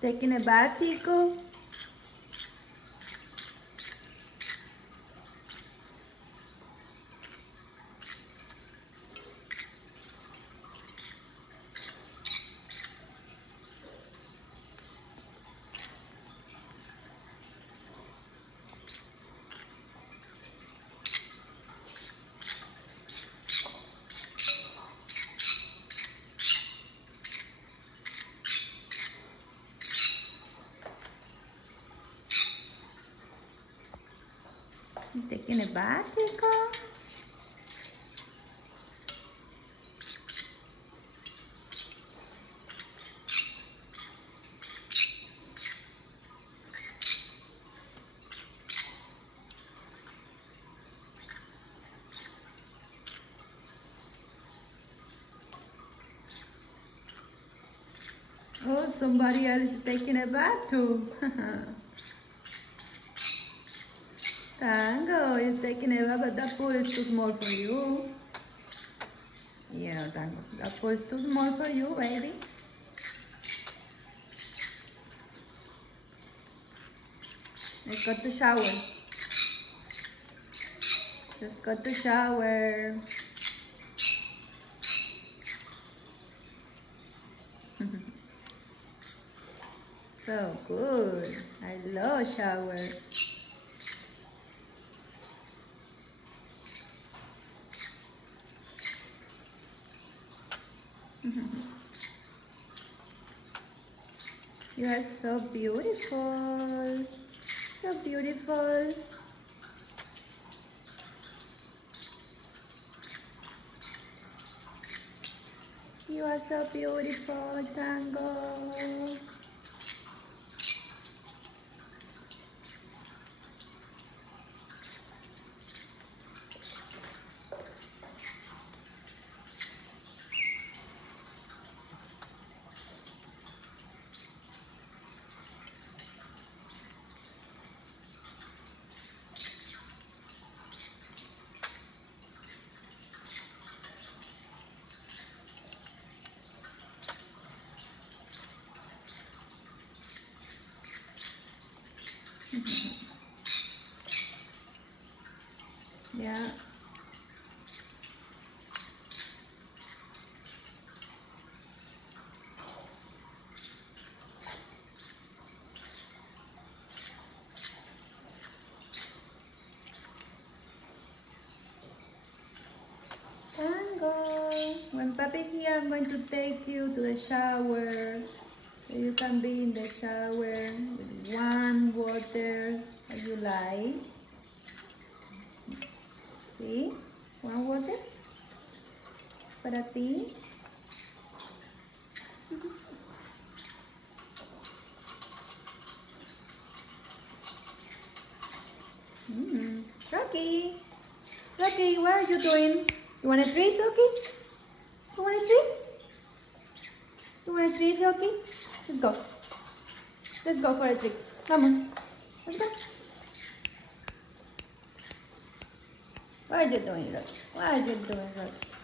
Taking a bath, Tico? You taking a bath, Tico? Oh, somebody else is taking a bath too. Tango, you're taking a bath, but that pool is too small for you. Yeah, Tango, that pool is too small for you, baby. Let's go to shower. Let's go to shower. So good. I love shower. You are so beautiful. So beautiful. You are so beautiful, Tango. Yeah. Tango. When Papi's here, I'm going to take you to the shower. So you can be in the shower with warm water as you like. See? Warm water. Para ti. Rocky. Rocky, what are you doing? You want a treat, Rocky? You want a treat? You want a treat, Rocky? Let's go. Let's go for a treat. Vamos. Let's go. What are you doing, Rocky? What are you doing, Rocky?